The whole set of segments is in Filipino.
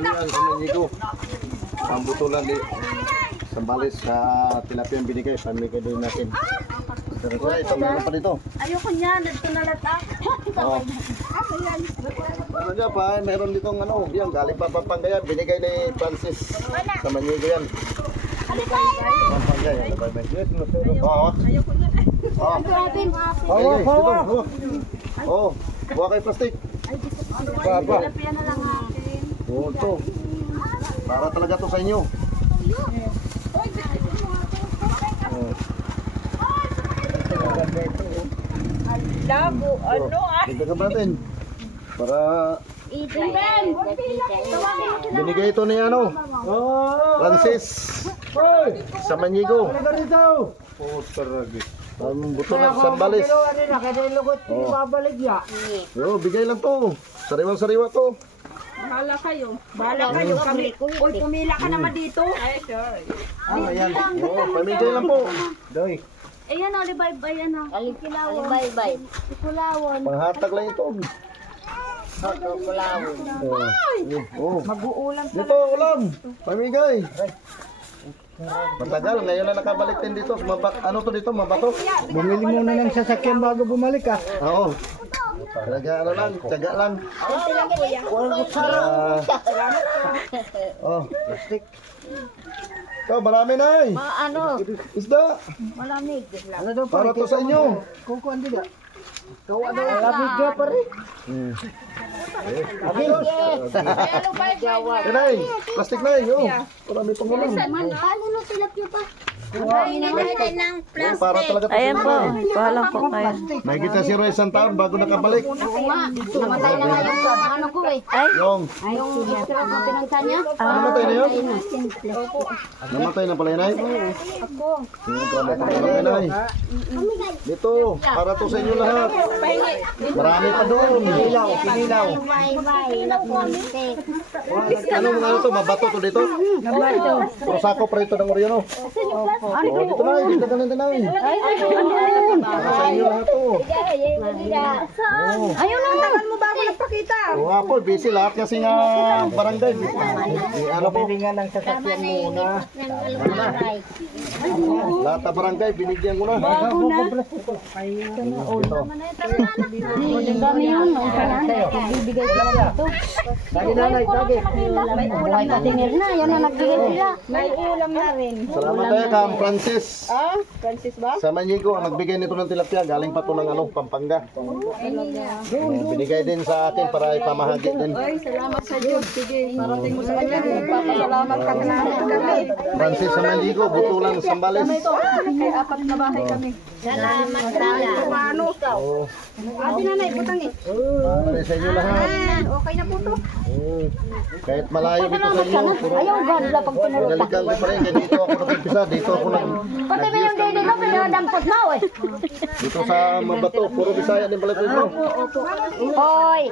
Tulian sa Manigo. Pambutulan di Sambales sa tilapia ang binigay. Pamigay din natin. Pero ito, meron pa dito. Ayoko niyan, ito na lata. Oh. Ano dyan pa, meron ditong ano, yan, galing pa Pampanga, binigay ni Francis sa Manigo yan. Pampanga yan, oo. Ayoko niyan. Oo. Dito. Oo, buha kayo plastic. Baba. Tilapia na lang akin. Oo, ito. Para talaga to sa inyo. Labo, ano ah? Dagdagan natin. Para Iben! binigay ito ni ano, Francis sa Manigo. Oh, taragi. Buto ng Sambales. Oo, bigay lang to. Sariwa-sariwa to. Bahala kayo. Bahala kayo. Uy, pumila ka naman dito. Ayan. Oo, pamigay lang po. Doy. Ayan o, libay-bay yan o. Libay-bay. Kulawon. Panghatag lang ito. Kulawon. Oh. Mag-uulam sa Dito, ulam. Pamigay. Matagal, ngayon na nakabalik din dito. Ano to dito, mabato? Bumili muna ng sasakyan bago bumalik ah. Oo. Talaga ano lang, tiyaga lang. Oh, plastic. Ito, marami na eh. ano? Isda. Malamig. Ano daw Para to sa inyo. Kukuan din ah. Kau ano labig ka pa rin. Kanay, plastic na eh. Oh, marami pang ulam. Paano no tilapia pa? Pinagay ng Oh, para talaga to sa Ayan po, inyo. paalam po kayo. May kita si Roy isang taon bago nakabalik. Namatay na nga yung ano ko eh. Yung, Yung extra ko pinagsa niya. namatay na yun? Namatay na pala yun ay? Ako. Namatay na ay. Dito, para to sa inyo lahat. Marami pa doon. Pinilaw. Ano mga ano to? Mabato to dito? Pero sako pa ito ng Oriano. Oh, dito na, dito na. Para sa inyo lahat to. Ayun lang, tagal mo bago nagpakita. Oo nga po, busy lahat kasi nga barangay. Ano po? Nga ng sasakyan muna. Lahat na barangay, binigyan ko na. Dami yun, bibigay ko lang ito. Lagi nanay, lagi. Buhay patinir na, yan na nagbigay sila. May ulam na rin. Salamat tayo kang Francis. Francis ba? Sa Manigo, ang nagbigay nito ng tilapia, galing pa to ng ano, Pampanga. Binigay din sa akin para ipamahagi din. Ay, salamat sa Diyos. Sige, parating mo sa kanya. Magpapasalamat ka na kami. Francis sa Manigo, Butulan, Sambales. Kay apat na bahay kami. Salamat talaga. Paano? Oo. Ate nanay, butang eh. Para rin sa inyo lahat. Okay na po to. Kahit malayo dito sa inyo, puro Ayaw, ganda pag pinarita. pinalikan ko pa rin. Kaya dito ako nag-umpisa, dito ako Pati mo yung dede ko, pinadampot na eh. dito sa Mabato, puro Bisaya din pala dito. Hoy,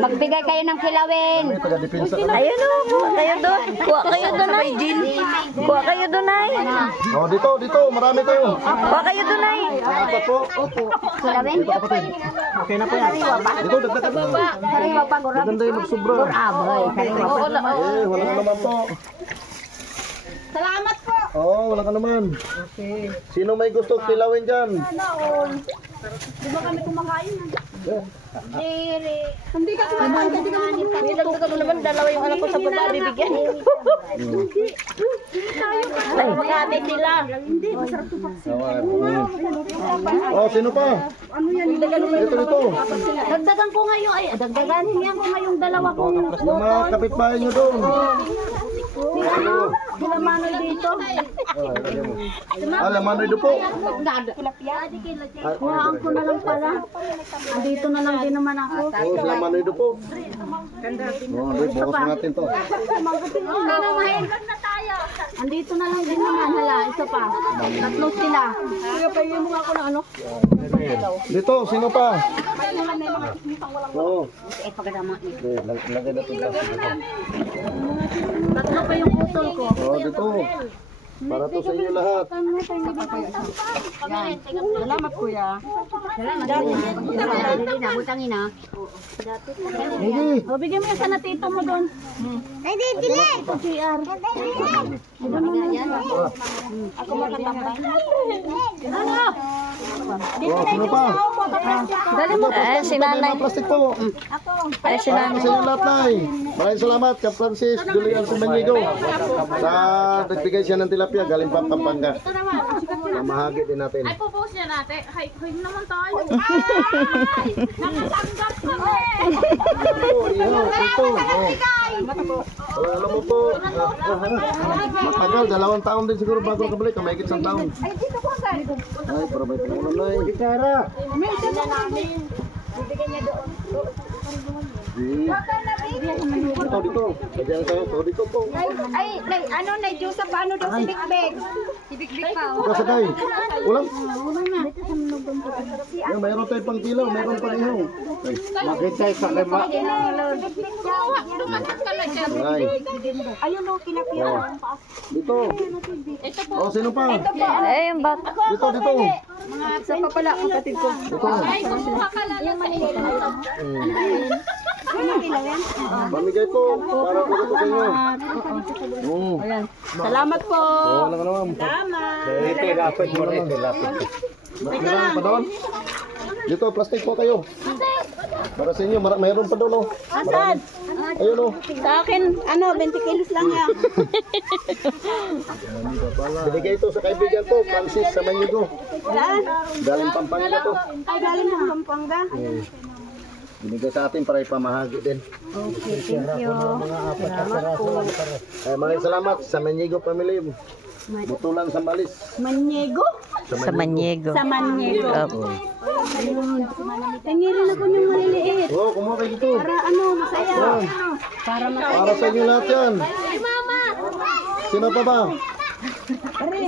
magbigay kayo ng kilawin. May taga-depensa ka na. Ayun o, kuha kayo doon. Kuha kayo doon ay. Kuha kayo doon ay. Oh, dito, marami kayo. Kuha kayo doon ay. Apat po. Kilawin? Dito kapatid. Okay na po yan. Dito, dagdagan mo. Sariwa pa, gurab. Maganda yung magsubra. Aboy, sariwa pa. Wala ka naman po. Salamat po. Oo, wala ka naman. Sino may gusto kilawin dyan? Di ba kami kumakain? Hindi ka kumakain, hindi kami kumakain. Nilagdagan mo naman, dalawa yung anak ko sa baba, bibigyan. Ay, magkati sila. Hindi, masarap to paksi. Oh, sino pa? Ano yan? Dito. Dagdagan ko ngayon, ay, dagdaganin yan ko ngayong dalawa kong Yung mga kapitbahay nyo doon. sila manoy dito. Laman na po. Kuhaan ko na lang pala. Andito na lang din naman ako. Oo, laman na po. Oh, bukas natin to. Andito na lang din naman. Hala, isa pa. Tatlo sila. Kuya, pahingin mo nga ako ng ano. Dito, sino pa? Oo. Eh, pagkadama. Lagay na ito. Tatlo pa yung putol ko. Oh, dito. Para to sa inyo lahat. Salamat kuya. Salamat. Butangin ha. Hindi. O, bigyan mo yung sana tito mo doon. Ay, di, dili. Ito, CR. Ako makatambay. Ano? Oh, sino pa? Dali mo. Ay, si nanay. Mga plastic po. Ay, si Para nanay. sa inyo lahat, Nay. Maraming salamat, Kap Francis, Julian Sumanigo. Sa nagbigay siya ng tilapia, galing pa Pampanga. Mahagi din natin. Ay, pupost niya natin. Hay naman tayo. Ay! Nakatanggap kami! Ito. Alam mo po, matagal, 2 taon din siguro bago nakabalik, mahigit 1 taon. Ay, dito po ang galing. Ay, para may pangunan na eh. Tara. May ito na namin. Bibigyan niya doon. Dito. Sabihan kayo, dito po. Ay, ano na, Diyosa, paano daw si Big? Si Big pa. Ito sakay. Ulam. Ulam na. Yan, mayroon tayo pang kilaw, mayroon pang ihaw. Ay, Makita sa lima. Dumatak ka na dyan. ay. Ayun o, kinapira. Dito. Oh, sino pa? Eh, yung bata. Dito. Mga sa pa pala, kapatid ko. Dito. Ay, kumuha ka lang. Yung manilin. Pamigay po, para po dito sa inyo. Salamat po. Oo, lang naman. Ito, lapit mo rin. Lapit. Meron pa doon? Dito, plastic po kayo. Para sa inyo, mayroon pa doon, oh. Asan? Ayun, oh. Sa akin, 20 kilos lang yan. Binigay ito sa kaibigan ko, Francis Samanigo. Saan? Galing Pampanga to. Ay, galing ng Pampanga. Binigay sa atin para ipamahagi din. Okay, thank you. Salamat po. Ay, maraming salamat sa Manigo family. Butulan sa Malis. Manyego? Sa Maniego. Sa Manyego. Opo. Tingirin ako ng maliliit. Oo, kumuha kayo dito. Para masaya. Para masaya. Para sa inyo lahat yan. Ay, mama! Sino pa ba?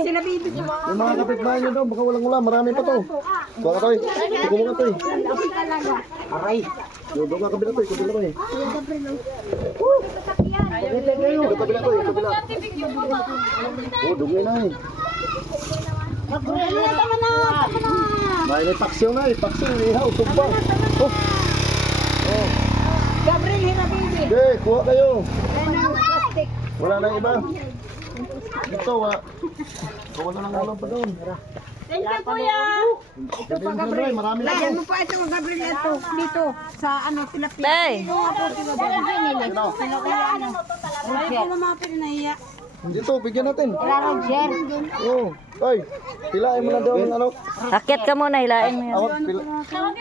Sila bibi. Yung mga kapitbahay nyo daw, baka walang ulam. Marami pa to. Kuha ka to eh. Kumuha ka to eh. Ako talaga. Aray. Doon ka kabila to eh. Kabila to eh. Doon kabila to eh. Kabila. Oh, dugay na eh. Tama na! May paksiw na eh. Paksiw. Ihaw. Sugba. Oh. Oh. Gabriel, hira bibi. Okay, kuha kayo. Plastic. Wala na iba. Dito, wala. Wala nang ulam pa doon. Thank you, kuya. Gabi yung Gabriel, marami na Lagyan to. mo pa ito, Gabriel, ito. Dito, sa tilapia. Tay. Ay, ko lumapit na iya. Dito, bigyan natin. Roger. Oo. Ay, pilain mo na daw ng ano. Akyat ka muna, hilain mo yan. Awag, pila.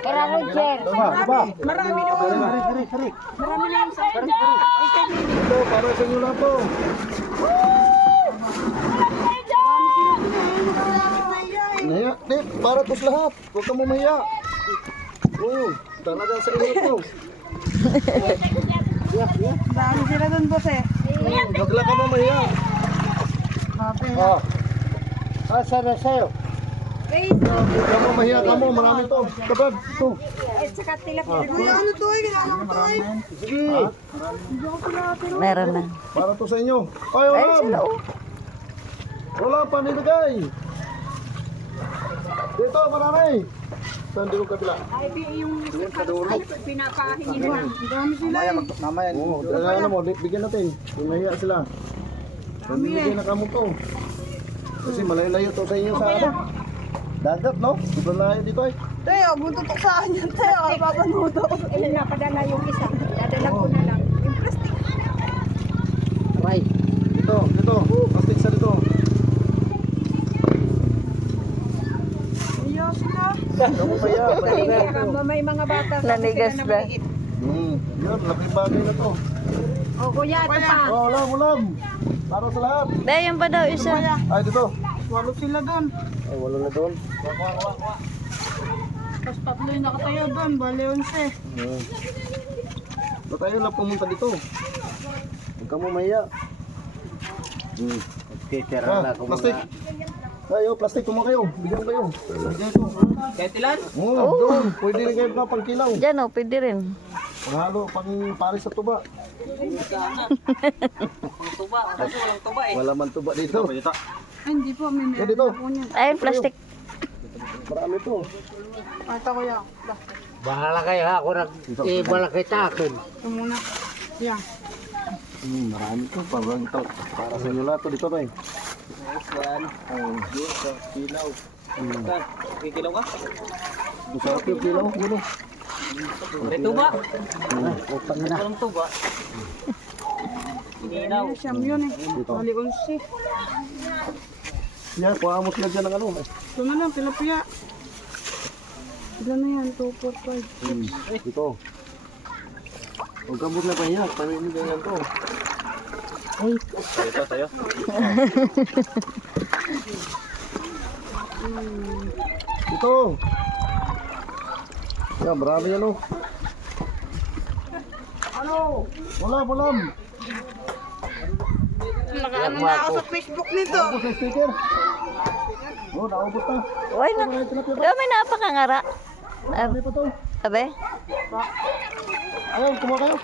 Roger. Diba? Marami na po. Marami na yung sa Ito, para sa inyo lang to. Nahiya. Di, para to sa lahat. Huwag ka mo mahiya. Oo, talaga sa inyo to. Dami sila dun, boss eh. Huwag lang ka mo mahiya. Oh. Asa na sa'yo? Huwag ka mo mahiya ka mo. Marami to. Kapag, ito. At saka tilapia. Kuya, ano to? Sige. Meron na. Para to sa inyo. Ay, wala. Wala pa nilagay. Dito, marami. Saan di ko kabila? Ay, yung pinapahingi nila. Dami sila. Mamaya. Oo, ano mo, bigyan natin. Kung nahiya sila. Bigyan na kamo to. Kasi malayo-layo to sa inyo sa ano. Dagat, no? Sobrang layo dito ay. Tayo, bututok sa akin yan. Tayo, papanuto. Eh, napadala yung isa. Dadala ko na lang. Yung plastic. Aray. Dito. Plastic sa dito. Ayos na. Kamu maya. May mga bata. Nanigas na. Yan, laki bagay na to. O, kuya, ito pa. Oh, ulam. Para sa lahat. Tay, yung pa daw isa. Ay, dito. Walo sila doon. Ay, wala na doon. Tapos tatlo yung nakatayo doon. Bale, 11. Ba't tayo lang pumunta dito? Huwag ka mo mahiya. Titira na ako Plastic. Ay, oh, plastic. Kumuha kayo. Bigyan kayo. Bigyan ko. Kahit ilan? Oo, doon. Pwede rin kayo na pangkilaw. Diyan o, pwede rin. Panghalo, pang pares sa tuba. Wala man tuba dito. Ay, hindi po, may Yan dito. po niyan. Ay, plastic. Marami to. Ata ko yan. Bahala kayo ha, ako nag-ibala kita akin. Ito muna. Yan. Marami to. Parang ito. Para sa inyo lahat to dito tayo. Kilaw. Kikilaw ka? Gusto ko yung kilaw. Gulo. May tuba. Utang na. Walang tuba. Inilaw. Ay, siyam yun eh. Dito. Bali 11. Yan, kuha mo sila dyan ng ano. Ito na lang, tilapia. Ilan na yan? 2, 4, 5. Dito. Huwag kang bugla pa hiyak. Pamimig yan to. Ito sa'yo. Ito. Yan, marami yan oh. Ano? Bulam. Nakaano na ako sa Facebook nito. Tapos yung sticker. Oh, naubos na. Uy, may napakangara. Marami pa to. Sabi? Ayaw, kumuha kayo.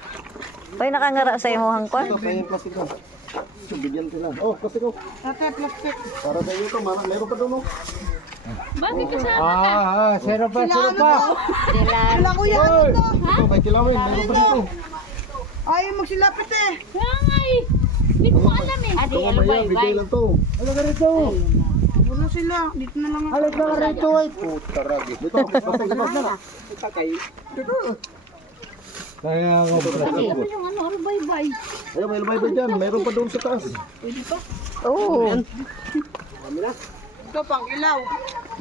Uy, nakangara sa imuhang Ito, kwan. kaya yung plastic na. So, bigyan sila. Oh, plastic oh. Ate, plastic. Para sa iyo to, meron pa doon oh. Sino pa, sino pa? Sila ko yan Hoy! ito. Ito, may kilawin. Meron pa dito. Ay, magsilapit eh. Ito, mamaya, bigay lang to. Ano ka rito? Wala sila. Dito na lang ako. Alit ka rito ay. Puta ragi. Dito, plastic dito. Kaya ako. Ayun, may lumay dyan. Meron pa doon sa taas. Oo. Ito, pang ilaw.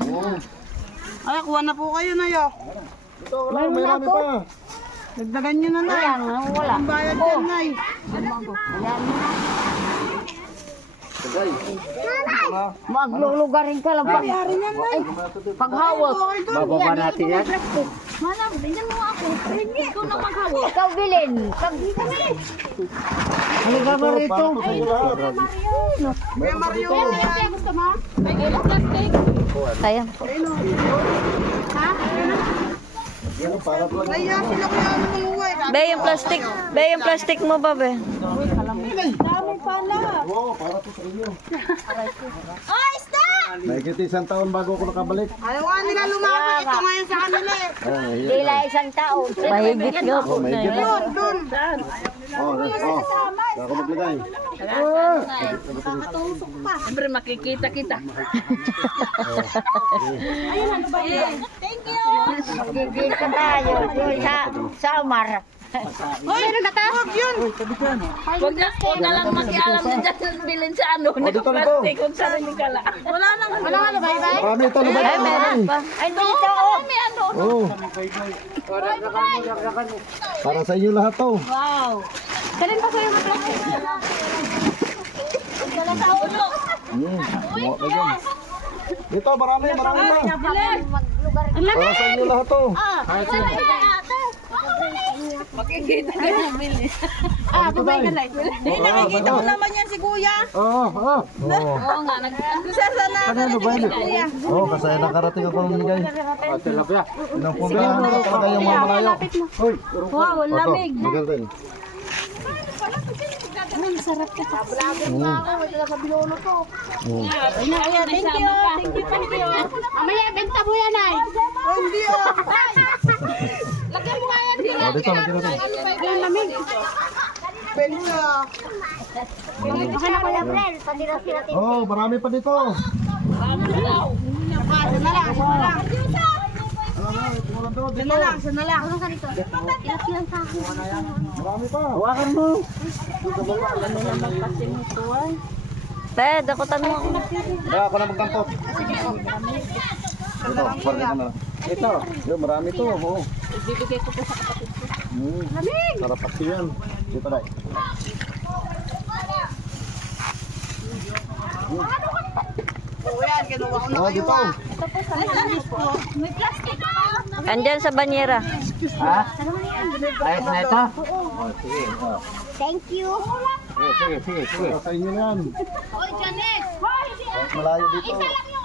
Oo. Ay, kuha na po kayo na yo. Ito, wala, may rami pa. Dagdagan nyo na na. Wala. Ang bayad dyan, Nay. Tagay. Maglulugarin ka lang. Yari yan, Nay. Paghawak. Bababa natin yan. Manang, ganyan mo ako. Hindi, ikaw na maghawak. Ikaw bilin. Ano ka ba rito? Para to sa iyo lahat. Meron pa dito. Kaya gusto mo? May ilang plastic. Kaya. Yan, para to lang. Naya sila ko yan maluway. Be, yung plastic mo ba, be? Dami pala. Oo, para to sa inyo. Oh, isda! Nakikita isang taon bago ako nakabalik. Ayaw nga nila lumapit. Ito ngayon sa kanila eh. Dila isang taon. Mahigit nga po. Oh, may git. Doon. Oh, oh. Ako maglagay. Kakatusok pa. Siyempre, makikita kita. Ayun, ano ba yan? Thank you! Magigil ka tayo. Sa Umar. Hoy, meron na ta? Huwag yun! Huwag na lang makialam na dyan bilin sa ano. dito, Plastic, kung saan yung kala. Wala na, bye-bye. Marami ito, lumay. Ay, meron pa. Ay, dito! May ano. Oh. Para sa inyo lahat to. Wow! Kanin pa sa'yo ng plastic. Wala sa ulo. Kumuha ka dyan. Dito, marami pa. Bilis! Para sa inyo lahat to. Makikita ka ng bilis. Dito tayo. Nakikita ko naman yan si Kuya. Oo, oo. Oo nga, Sasa na. Ano ba yun? Oo, kasi nakarating ako ng bigay. Tilapia. Inang problema na talaga yung mga malayo. Hoy, wow, ang lamig. maganda yun. Ang sarap ka sa vlog. Oo. Thank you. Mamaya, benta mo yan ay. Oh, hindi oh. Lagyan mo nga yan. Oh, dito, lagyan natin. Ang lamig. Benta. Okay na Kuya Brel. Pagdirasi natin. Oh, marami pa dito. Sana lang. Marami pa. Hawakan mo. Be, dakutan mo. Kaya ako na magtampot. Ito, parang ka na. Ito. Yo, marami to. Oo. Ibibigay ko po sa kapatid ko. Sarap kasi yan. Dito na. Oo yan, kinuha ko na Oh, kayo dito. ah. May plastic ka. Andyan sa banyera. Ha? Ayos na ito? Oh, sige. Oh. Thank you. Sige. Para sa inyo yan. Hoy, Janet. Hoy, hindi Kahit malayo dito.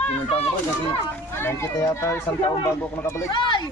Pinunta ko rin kasi nakikita yata isang taon bago ako nakabalik. Hoy!